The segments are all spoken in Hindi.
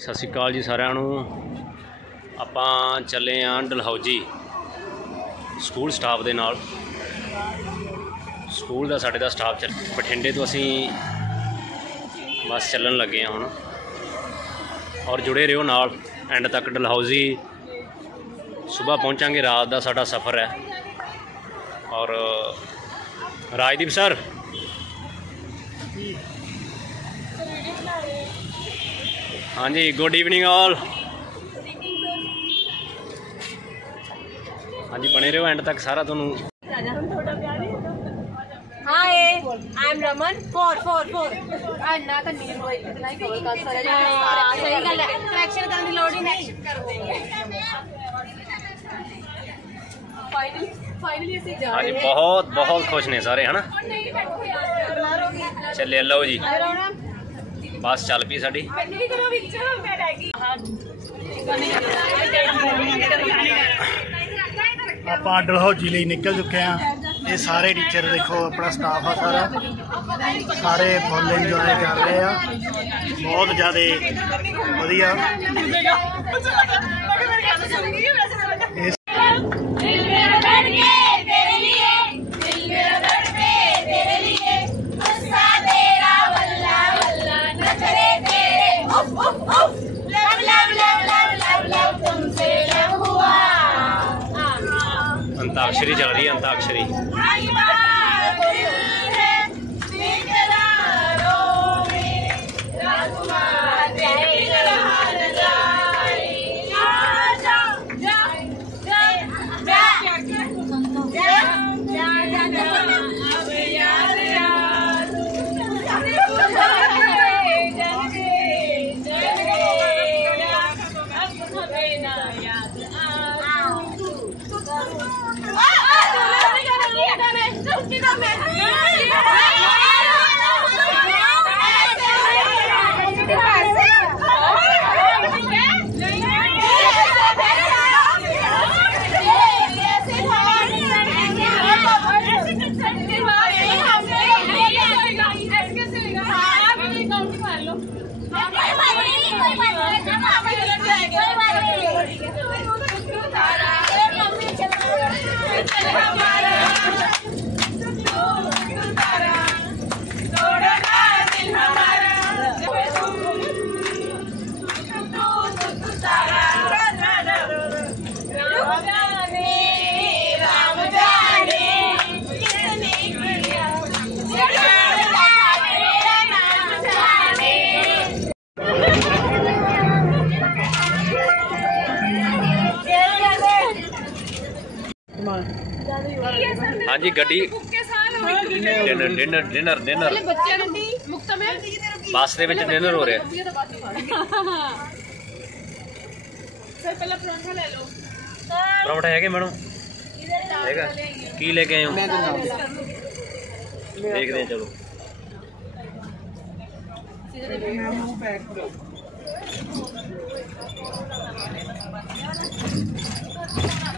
सत श्री अकाल जी सारिਆਂ ਨੂੰ। ਆਪਾਂ ਚੱਲੇ ਆਂ डलहौजी स्कूल स्टाफ ਦੇ ਨਾਲ। स्कूल ਦਾ ਸਾਡੇ ਦਾ स्टाफ ਚੱਲ बठिंडे तो ਅਸੀਂ बस ਚੱਲਣ ਲੱਗੇ ਆਂ ਹੁਣ। और जुड़े रहो नाल एंड तक। डलहौजी सुबह पहुँचांगे, रात का साडा सफ़र है। और राजदीप सर हाँ जी, गुड इवनिंग ऑल। हाँ जी, बने रहो एंड तक, सारा तुहानू। हाय, आई एम रमन। 4 अन्ना का नीम होए इतना ही कवर कर सारा। सही गल है, करेक्शन करने की लोड़ ही नहीं। फाइनली ऐसे जा हाँ जी, बहुत बहुत खुश ने सारे, है ना। चले लो जी, बस चल पी साडी। आप डलहौजी लिए निकल चुके हैं। ये सारे टीचर देखो, अपना स्टाफ है सारा, सारे फुल इंजॉय कर रहे हैं। बहुत ज़्यादा वधिया। अंताक्षरी चल रही है, अंताक्षरी। हाँ जी, गड्डी डिनर डिनर डिनर डिनर बस दे विच डिनर हो रहा है। पराठा है मैडम, हैगा की लेके आए हो? देखते हैं, चलो।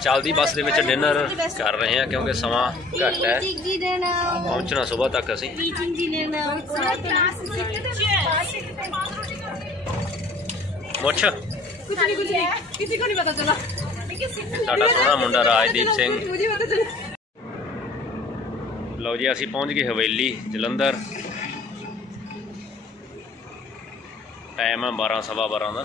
चलती बस दे विच डिनर कर रहे हैं क्योंकि समा घट है, पहुंचना सुबह तक असी। मुछ साडा सोहना मुंडा राजदीप सिंह। लो जी, असी पहुंच गए हवेली जलंधर। टाइम है 12 सवा 12 का।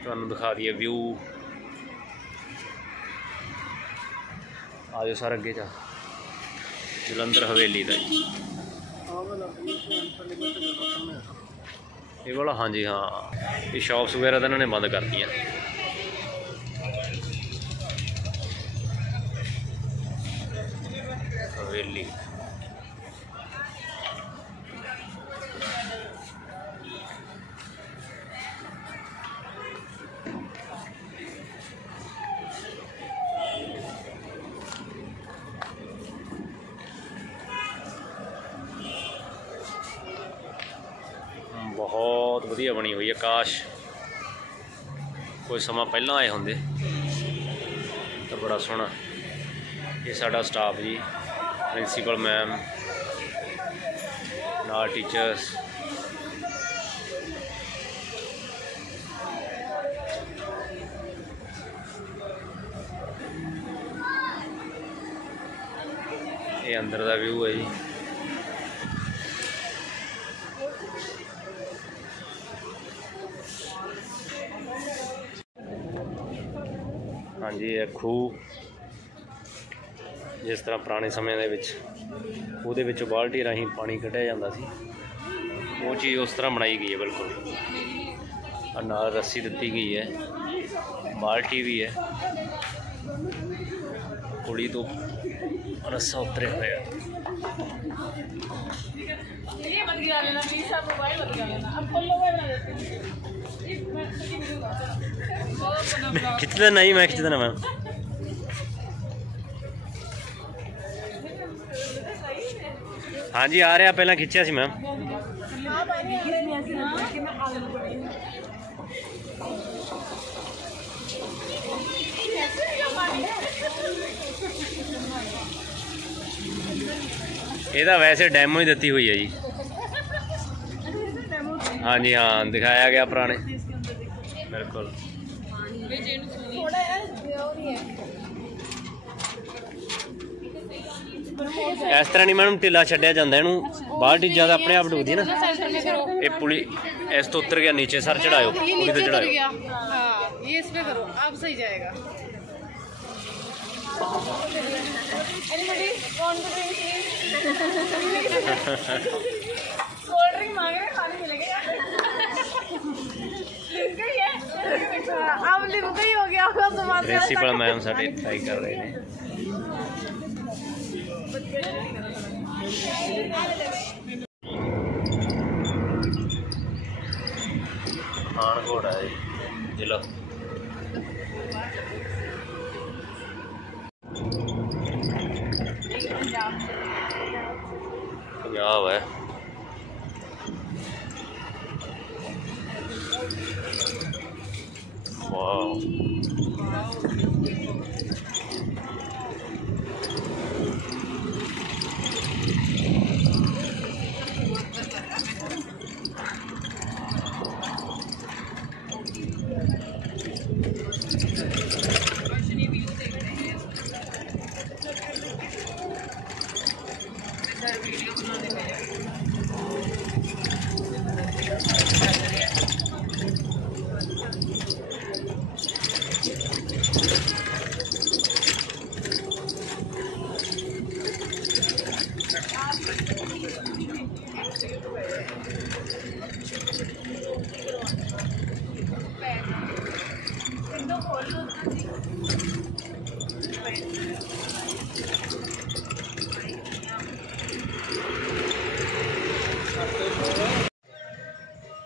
तुहानू दिखा दिए व्यू। आ जाओ सर अगे जा, जलंधर हवेली का ये वाला। हाँ जी, हाँ, ये शॉप्स वगैरह तो इन्होंने बंद कर दी। हवेली बहुत वधिया बनी हुई है। काश कोई समा पहला आए होंगे तो बड़ा सोहना। ये साडा स्टाफ जी प्रिंसीपल मैम नाल टीचर्स। ये अंदर का व्यू है जी। हाँ जी, ये खूह जिस तरह पुराने समय ਉਹਦੇ ਵਿੱਚੋਂ बाल्टी राही पानी कढ़िया जाता सी, वो चीज़ उस तरह बनाई गई है बिल्कुल। और नाल रस्सी दी गई है, बाल्टी भी है, कुड़ी तो रस्सा उतरे हुए है। खिंच देना ही, मैं खिंच देना मैम। हाँ जी आ रहा, पहला खिंचा सी मैम। ਇਹਦਾ वैसे डैमो ही दी हुई है जी। हाँ जी हाँ, दिखाया गया पुराने, बिल्कुल। इस तरह नहीं मैडम ढिला छड्या जाता, इनू बाल्टी ज़्यादा अपने आप डूबती है ना। ये पुली इस तो उतर गया नीचे, सर चढ़ाओ, पुली तो चढ़ाओ। ये इस पे करो, अब सही जाएगा। कोल्ड ड्रिंक मांगे, पानी मिलेगा। अब लिमका ही हो गया होगा। प्रिंसिपल मैम साडे ट्राई कर रहे हैं। पठानकोट है जिला। पंजाब है। वाह,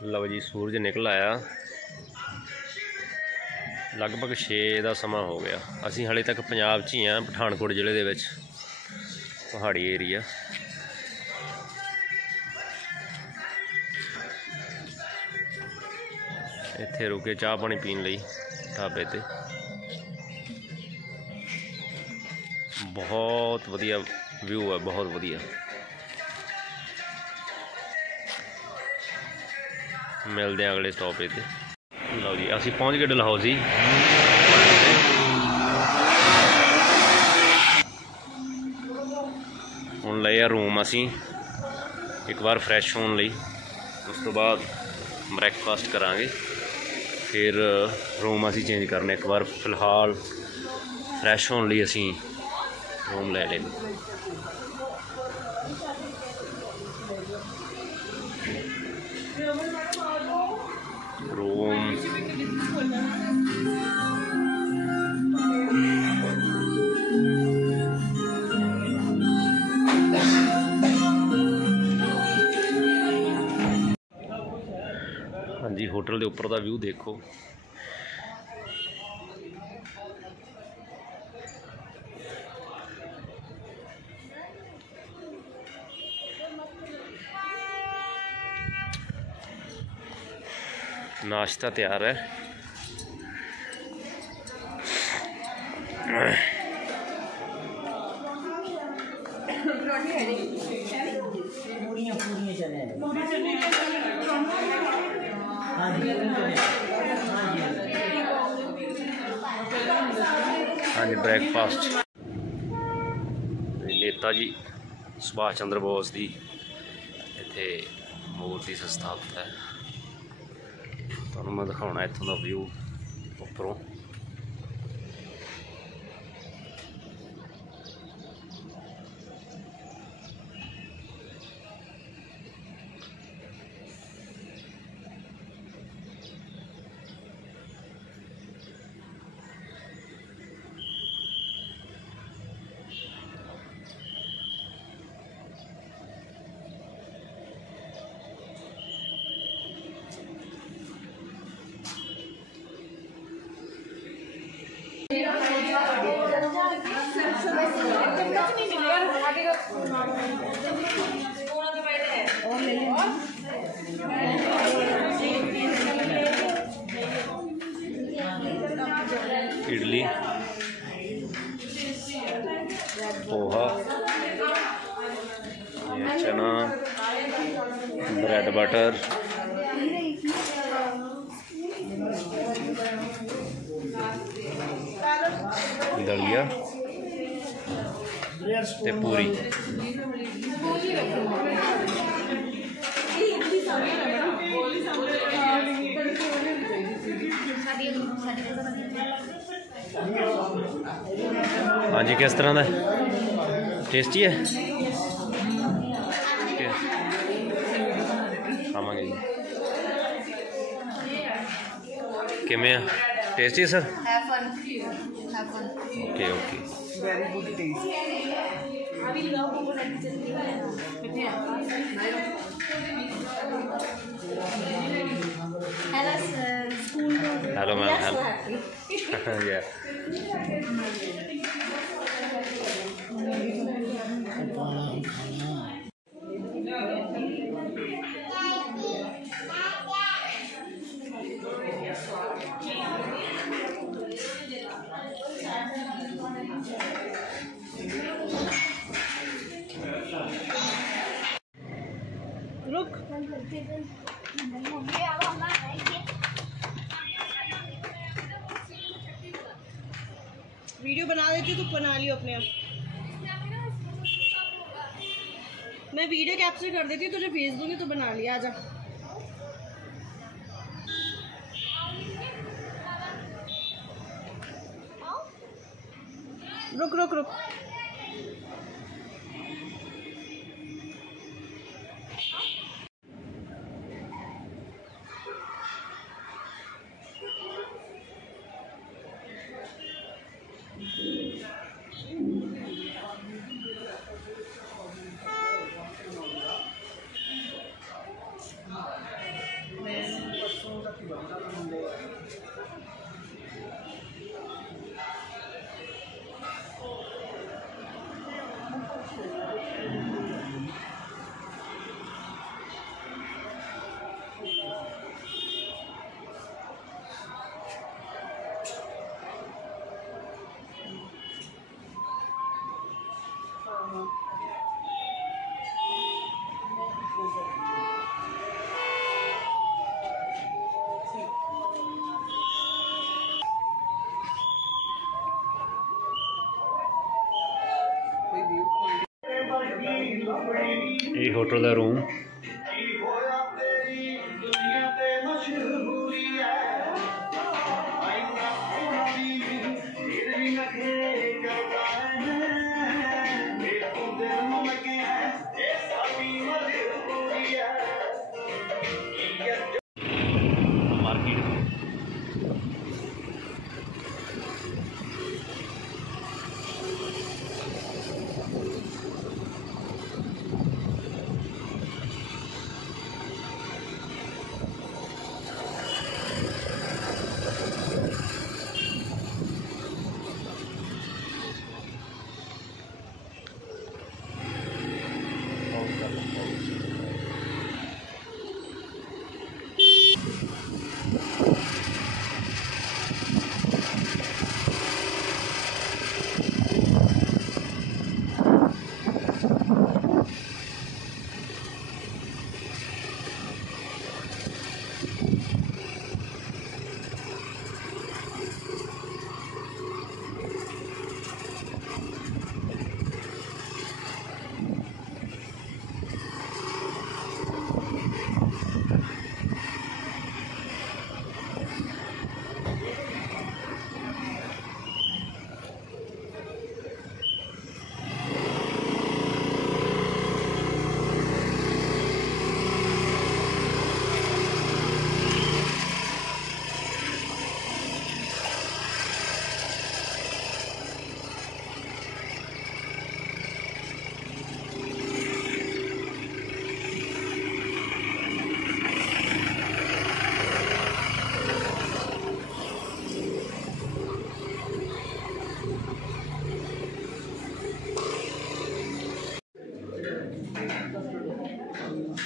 लो जी सूरज निकल आया, लगभग 6 का समा हो गया। असी हाले तक पंजाब च ही हाँ, पठानकोट जिले दे विच पहाड़ी एरिया। इत्थे रुके चाह पानी पीने लई ढाबे ते। बहुत वधिया व्यू है, बहुत वधिया। मिलते हैं अगले स्टॉपेज पे। लो जी असी पहुँच गए डलहौजी। हुण लिया रूम असी एक बार फ्रैश होने लई, उस तो बाद ब्रैकफास्ट करांगे, फिर रूम असी चेंज करने एक बार। फिलहाल फ्रैश होने लई असी रूम ले लें। रूम हाँ जी, होटल के उपर का व्यू देखो। नाश्ता तैयार है। हाँ जी ब्रेकफास्ट नेताजी सुभाष चंद्र बोस की इत्थे मूर्ति स्थापित है। तुहानू मैं दिखाना इत्थों का व्यू उपरों। इडली, पोहा, ये चना, ब्रेड बटर, दलिया ते पूरी। हाँ जी, किस तरह का टेस्टी है? खावांगे जी। किमें टेस्टी है sir? Okay okay. Very good taste. Hello ma'am, hello या रुक वीडियो बना देती तो बना लियो अपने आप। मैं वीडियो कैप्चर कर देती तुझे भेज दूंगी तो बना लिया। आजा रुक रुक रुक। ये होटल का रूम।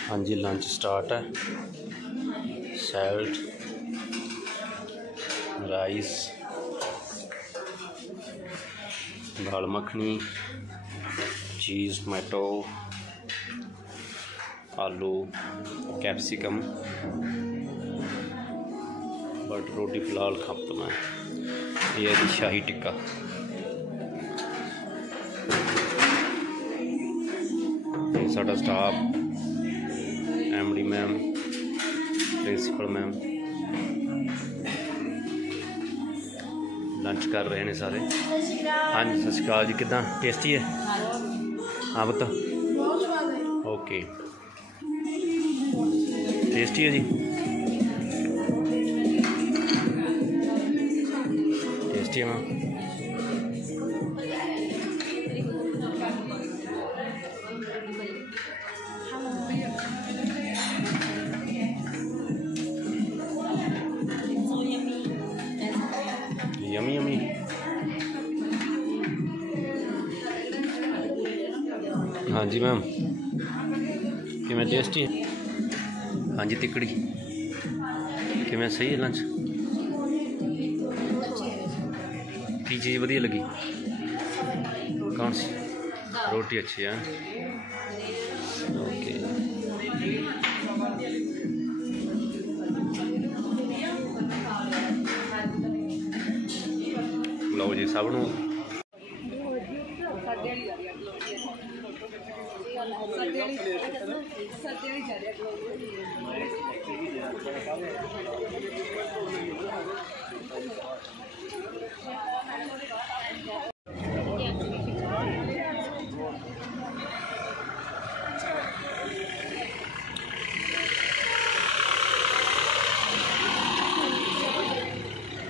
हाँ जी लंच स्टार्ट है। सैलड, राइस, दाल मखनी, चीज़, टमाटो, आलू, कैप्सिकम, बट रोटी फ़िलहाल खत्म है। ये है शाही टिक्का। ये साडा staff, MD ma'am, principal ma'am lunch कर रहे हैं सारे। हाँ जी सत श्री अकाल जी, कितना टेस्टी है? हाँ बता। ओके टेस्टी है जी, टेस्टी है मैम। Yummy yummy. हाँ जी मैम, किमें टेस्टी है? हाँ जी तिकड़ी किमें सही है लंच? की चीज़ बढ़िया लगी? कौन सी? रोटी अच्छी है। ओके लो जी सब नूं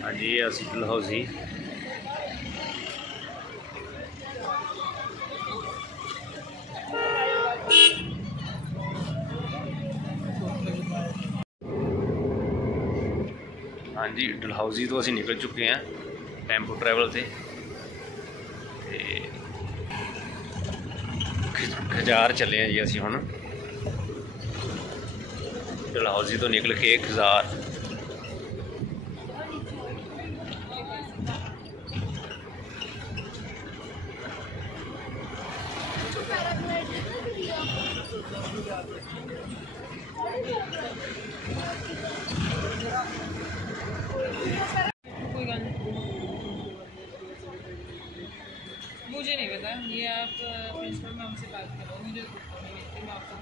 हाँ जी असी डलहौजी हाँ जी डलहौजी तो असी निकल चुके हैं टैंपो ट्रैवल से। खजार चले हैं जी असी हुण। डलहौजी तो निकल के खजार। मुझे नहीं पता, ये आप प्रिंसिपल मैम से बात करो, मुझे मैं आपको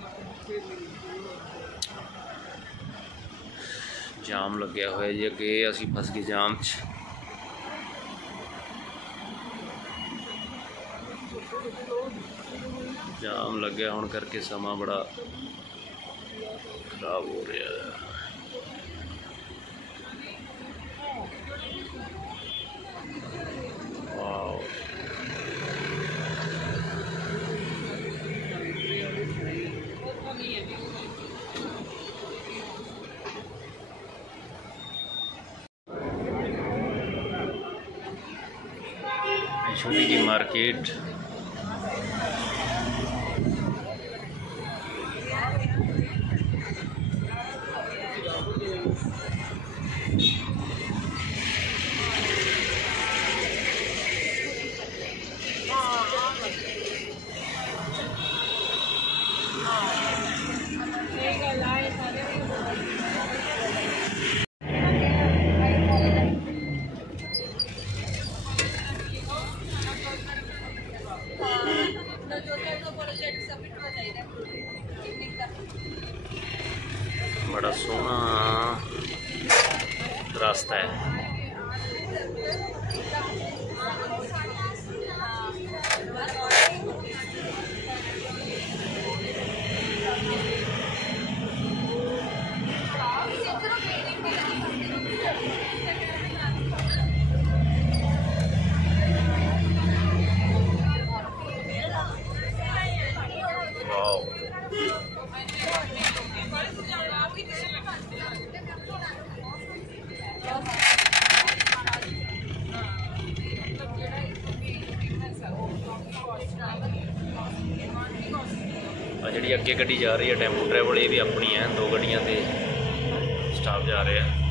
जाम लग्या होया जी अगे, असी फस गए जाम च। जाम लग्या होने करके समा बड़ा खराब हो रहा है। वाओ छोटी जी मार्केट। बड़ा सोहना रास्ता है। जी अगे गड्डी जा रही है टैंपू ट्रैवल, ये भी अपनी है, 2 गड्डियां ते स्टाफ जा रहे हैं।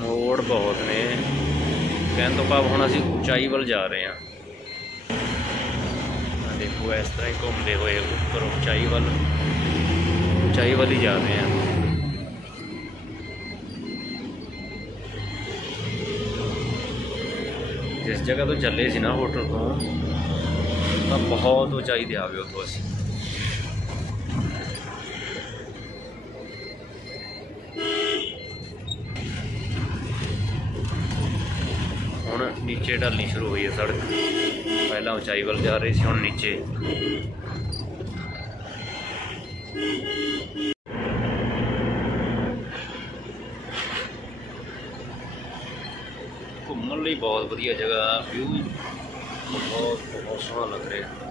मोड़ बहुत ने, कहने तो भाव हम असी ऊंचाई वाल जा रहे हैं। देखो इस तरह ही घूमते हुए ऊपर ऊंचाई वाल ही जा रहे हैं। जिस जगह तो चले सी ना होटल तो बहुत ऊंचाई ते आ गए उतो असी। हुण नीचे ढलनी शुरू हुई है सड़क, पहला ऊंचाई वाल जा रही थी, हुण नीचे। घूमने लिए बहुत वधिया जगह, व्यू बहुत सोहना लग रहा है।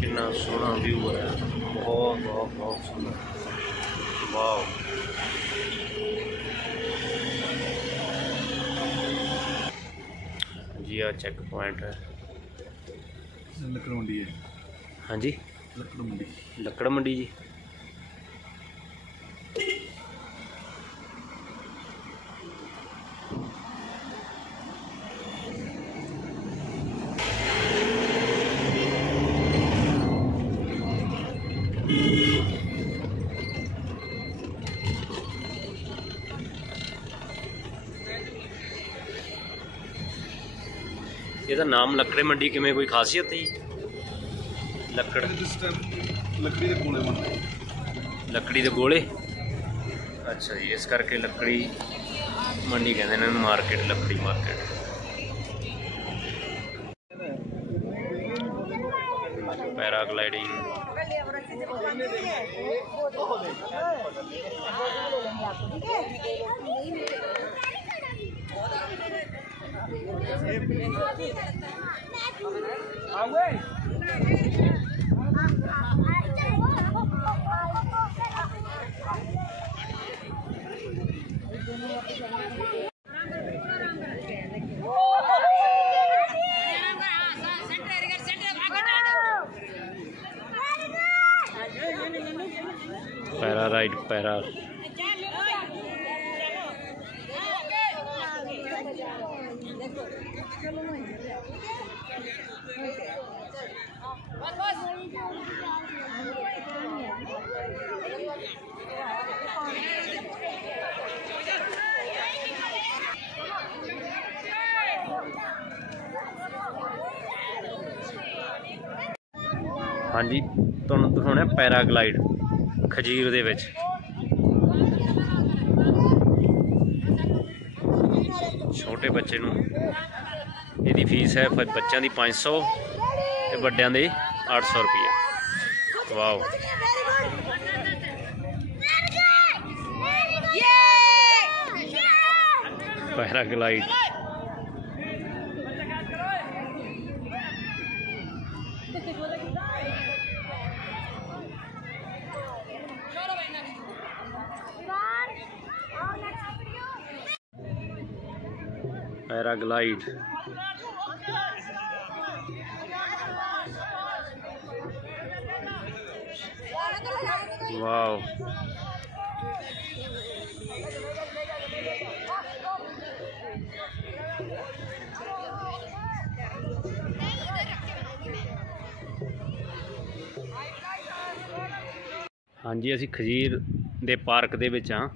कितना सोहना व्यू है, बहुत सुंदर। वाह जी, आ चेक पॉइंट है। लकड़ मंडी है। हाँ जी, लकड़ मंडी जी। ਇਹਦਾ ਨਾਮ ਲੱਕੜੇ ਮੰਡੀ ਕਿਵੇਂ, ਕੋਈ ਖਾਸੀਅਤ ਹੈ? ਲੱਕੜ लकड़ी के गोले बनते, ਲੱਕੜੀ ਦੇ ਗੋਲੇ। अच्छा जी, इस करके लकड़ी मंडी कहते हैं मार्केट, लकड़ी market. Paragliding, para ride, para हाँ जी तुहानूं दिखाउणे पैराग्लाइड खजीर दे विच। छोटे बच्चे नूं इहदी फीस है बच्चों की 500 ते वड्डियां दी 800 रुपये। Wow paraglide. Paraglide wow. हाँ जी असी खजीर दे पार्क दे विच हाँ।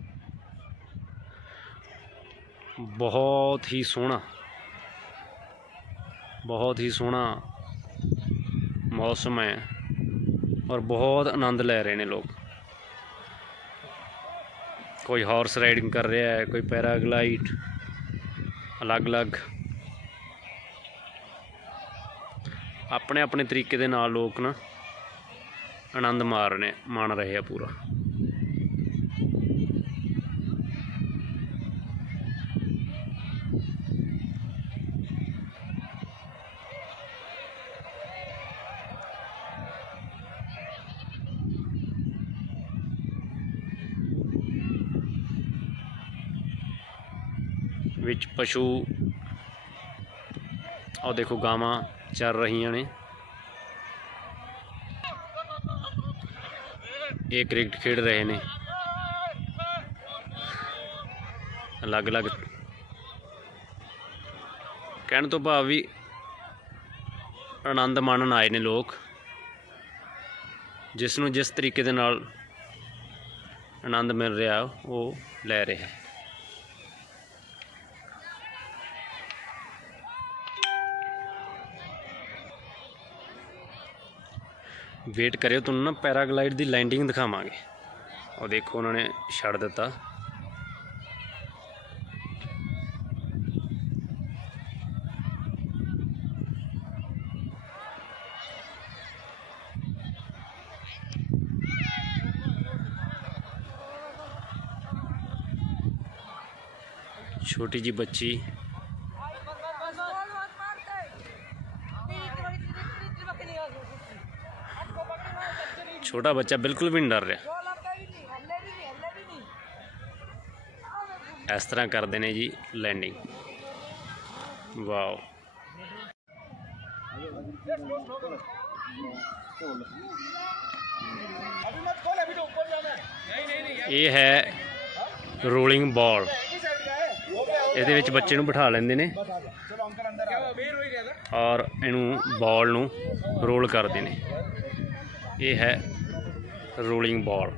बहुत ही सोहना मौसम है और बहुत आनंद ले रहे हैं लोग। कोई हॉर्स राइडिंग कर रहा है, कोई पैराग्लाइड, अलग अलग अपने अपने तरीके दे नाल लोग ना आनंद मान रहे हैं पूरा। विच पशु और देखो गावां चर रही ने। ये क्रिकेट खेड रहे ने अलग अलग। कहने तो भाव भी आनंद माणन आए ने लोग, जिसनों जिस तरीके दे नाल आनंद मिल रहा वो ले रहे हैं। वेट करियो तुम ना पैराग्लाइड की लैंडिंग दिखावांगे। और देखो उन्होंने छड़ दिता। छोटी जी बच्ची छोटा बच्चा बिल्कुल भी नहीं डर रहा। इस तरह करते हैं जी लैंडिंग। वाओ ये है रोलिंग बॉल। ये बच्चे नूं बिठा लेंदे ने और इनू बॉल नूं रोल करते हैं। ये है रोलिंग बॉल।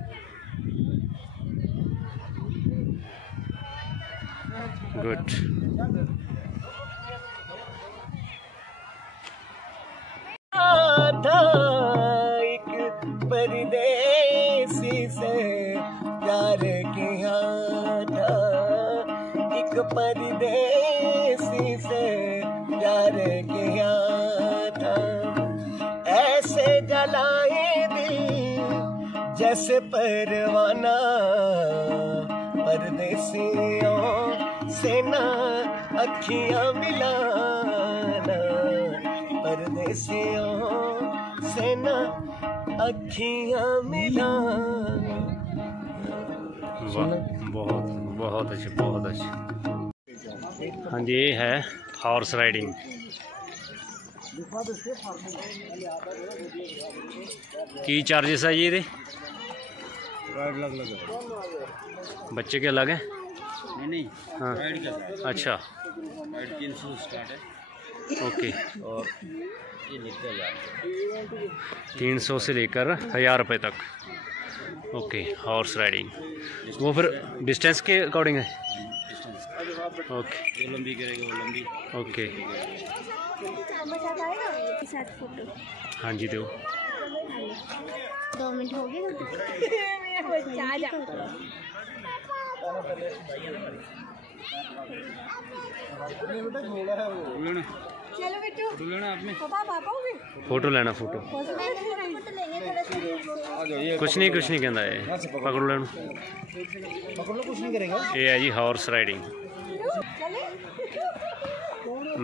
गुड। एक परदेसी से प्यार किया था, एक परदेसी से प्यार किया था। ऐसे जलाए जैसे परवाना, परदेसियों से ना अखियां मिलाना, परदेसियों से ना अखियां मिलाना। बहुत बहुत अच्छे बहुत अच्छे। हाँ जी ये है हॉर्स राइडिंग। की चार्जेस है जी? अलग अलग बच्चे के अलग है? नहीं हाँ राइड का अच्छा राइड 300 स्टार्ट है ओके। और ये लेकर 300 से लेकर 1000 रुपये तक। ओके हॉर्स राइडिंग वो फिर डिस्टेंस के अकॉर्डिंग है। ओके जो लंबी करेगा वो लंबी। ओके हाँ जी दो 2 मिनट हो गए चलो बेटू आपने फोटो लेना फोटो कुछ नहीं कहता है पकड़ लो कुछ नहीं करेगा ये है जी हॉर्स राइडिंग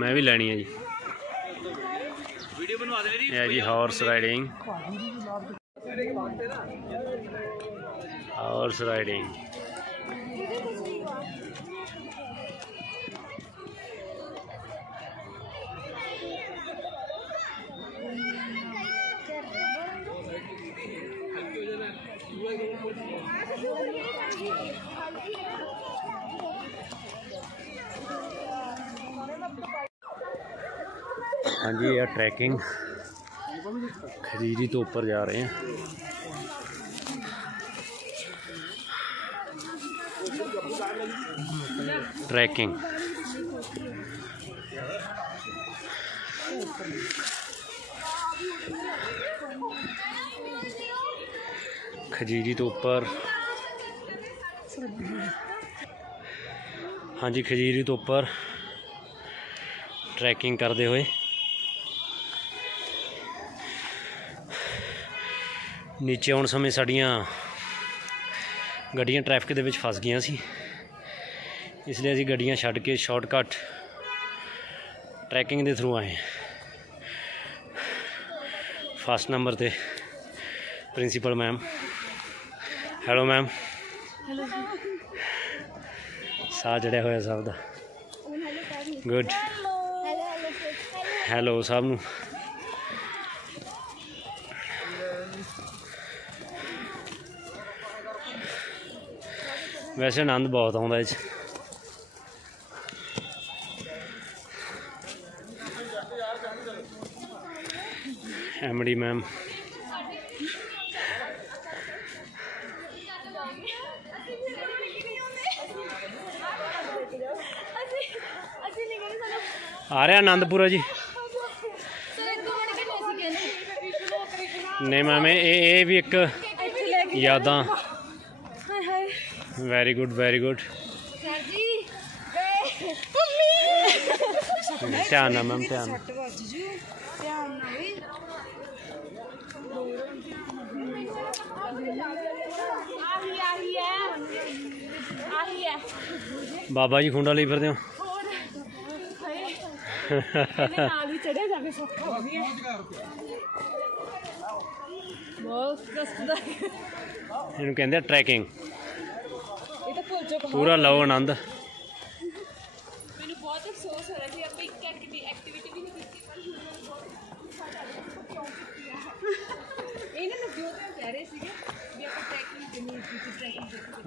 मैं भी लेनी है जी ये है जी हॉर्स राइडिंग हाँ जी यह ट्रैकिंग खजीरी तो ऊपर जा रहे हैं। ट्रैकिंग खजीरी तो ऊपर, हाँ जी खजीरी तो ऊपर ट्रैकिंग करते हुए नीचे आने समय साड़ियाँ गड्डियाँ ट्रैफिक दे विच फस गई सी, इसलिए असीं गड्डियाँ छड्ड के शॉर्टकट ट्रैकिंग के थ्रू आए। फर्स्ट नंबर ते principal ma'am, hello ma'am, Sah चढ़िया होया सब दा, गुड, हेलो सब नूं। वैसे आनंद बहुत आता इस एमडी मैम, आ रहा आनंदपुरा जी। नहीं मैम ये भी एक यादां। वेरी गुड वेरी गुड, ध्यान ना मैम ध्यान। बाबा जी खुंडा ले फिरदे हो इन्हूं कहंदे ट्रैकिंग। पूरा लो आनंद। मैंने बहुत अफसोस हो रहा थी अब एक एक्टिविटी भी नहीं की इन्होंने जो कह रहे थे भी आप ट्रैकिंग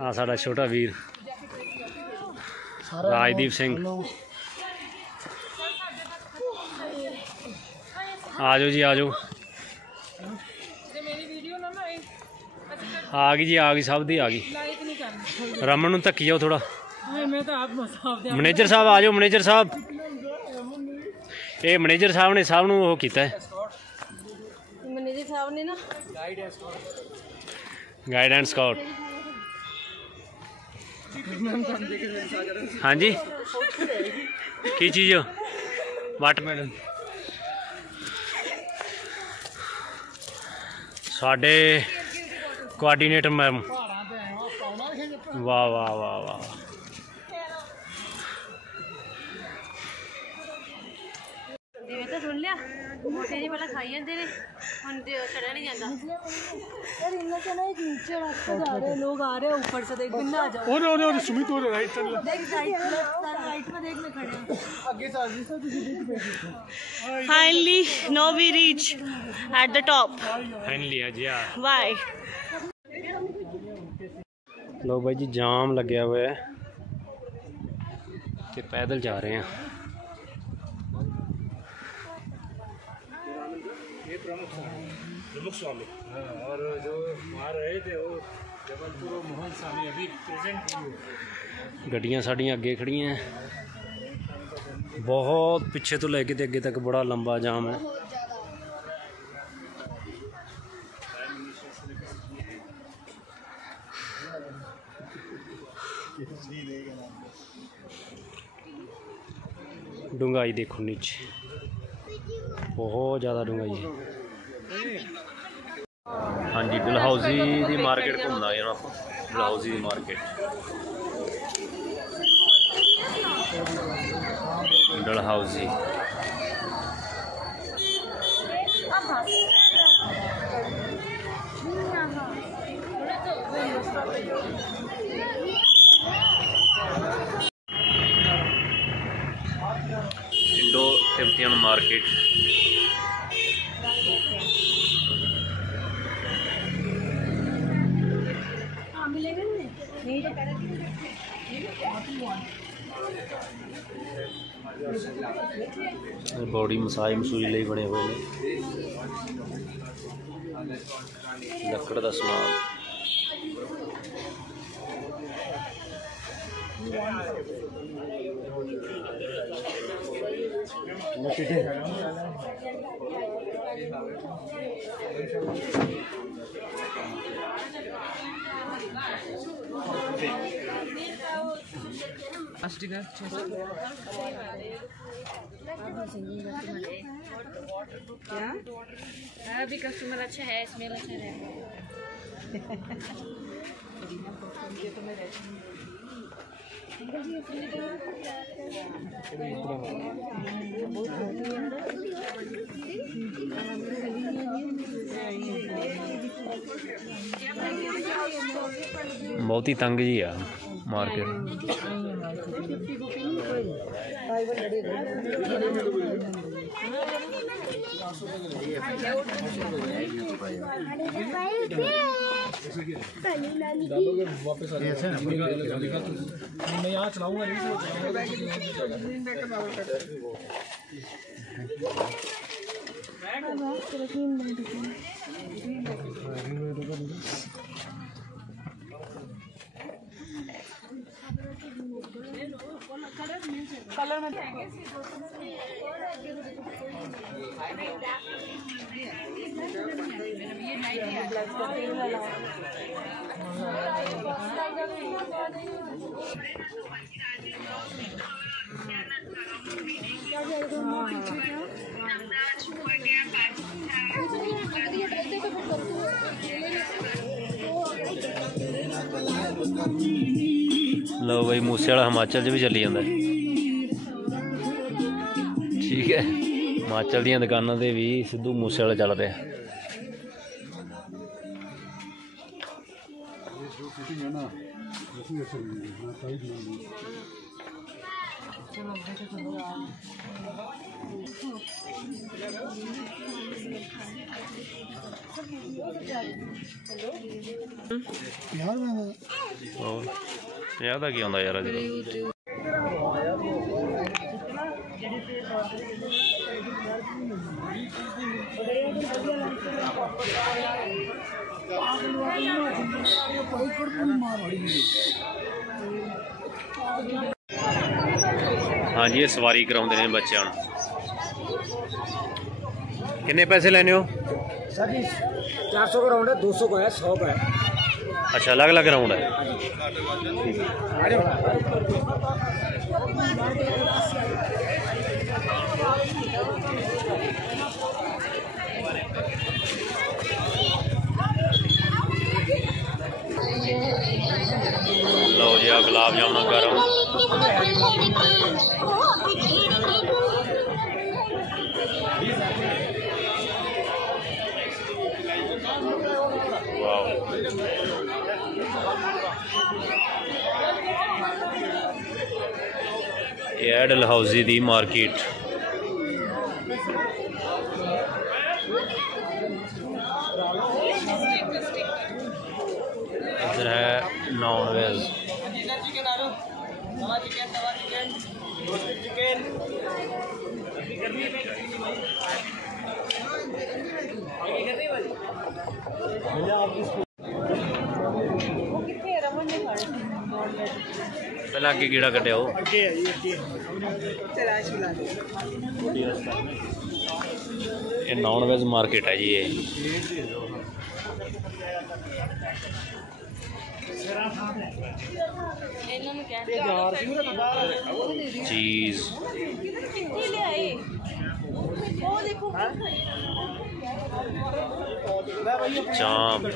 आ साडा छोटा वीर राजदीप सिंह, आ जाओ जी आ जाओ। आ गई जी आ गई, सब दी आ गई। रमन नूं धक्की जाओ थोड़ा। मैनेजर साहब आ जाओ, मैनेजर साहब। ये मैनेजर साहब ने सब नूं ओह कीता है। मैनेजर साहब ने ना गाइड एंड स्काउट। हाँ जी की चीज़ हो? वाटरमेलन। साडे कोआर्डीनेटर मैम, वाह वाह वाह वाह। जिवें तो सुन लिया मोटे जी पहले खाई जाते हैं, हुण चढ़ा नहीं जाता यार। इन्ना क्या ना नीचे रास्ते जा रहे हैं लोग, आ रहे हैं ऊपर से, देख बिन्ना आ जाओ। और सुमित हो राइट चल, देख राइट में देख, मैं खड़े हैं आगे से। Finally now we reach at the top. Finally आज यार बाय। लो भाई जी जाम लग्या हुआ है ते पैदल जा रहे हैं। प्रमुख स्वामी और जो वहाँ रहे थे वो जबलपुर मोहन स्वामी अभी प्रेजेंट हुए। गड्डियाँ साड़ियाँ अगे खड़ी हैं, बहुत पीछे तो लेके अगे तक बड़ा लंबा जाम है। डूंगाई देखो नीचे, बहुत ज़्यादा डूंगाई है। हाँ जी, डलहौजी की मार्केट घूमना है आप, डलहौजी की market, Dalhousie. Indo Tibetan market, body massage मसूज लिए बने हुए हैं, लकड़ का समान। क्या अभी कस्टमर अच्छा है, स्मेल अच्छा है। बहुत ही तंग जी आ मार्केट। मैं यहाँ चलाऊंगा कलर में लो भाई, मूसे वाला हिमाचल च भी चली जाता है। ठीक है, हिमाचल दी दुकानों से भी सिद्धू मूसे वाला चल पे। याद आ क्या यार अज हाँ जी, ये सवारी कराते हैं बच्चों। किन्ने पैसे लेने हो सर जी? 400 का राउंड है, 200 का है, 100 का है। अच्छा, अलग अलग राउंड है। लो जी, गुलाब जामुन गरम। ये डलहौजी दी मार्केट। इधर है नॉन वेज। पहले आगे कीड़ा कटे हो। ये नॉन वेज मार्केट है जी। ये चीज़ चाप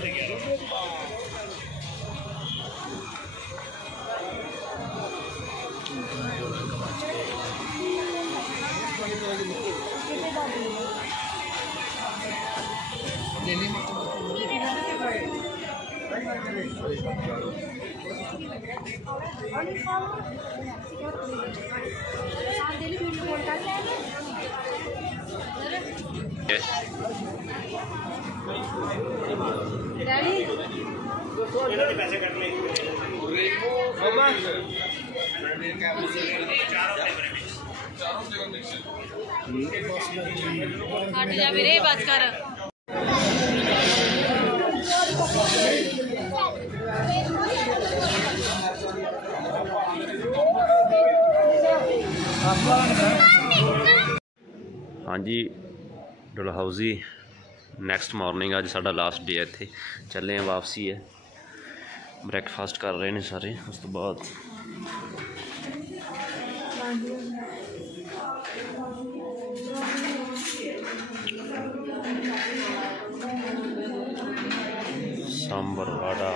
हट जा मेरे बात कर। हाँ जी डलहौजी नैक्सट मॉर्निंग अज साडा लास्ट डे है। इत्थे चले हैं वापसी है। ब्रैकफास्ट कर रहे हैं सारे। उस तो बाद सांबर वाड़ा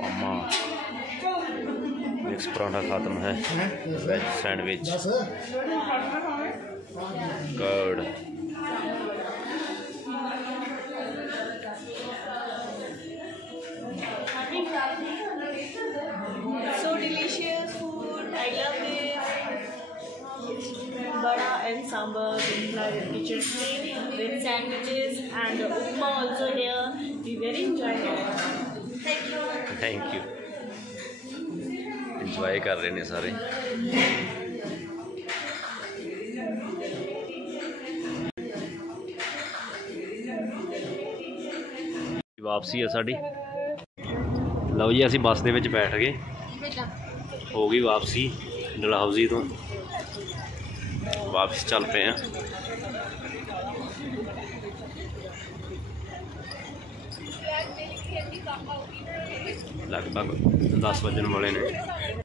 पामा मिक्स पराठा ख़त्म है। Veg sandwich curd So delicious food. I love it. Vada and sambar like chutney with sandwiches and upma also here. We very enjoy it. Thank you. Enjoy कर रहे हैं सारे। वापसी है साड़ी। लो जी असी बस दे विच बैठ गए। हो गई वापसी डलहौजी तो वापस चल पे हैं। लगभग 10 बजन वाले ने।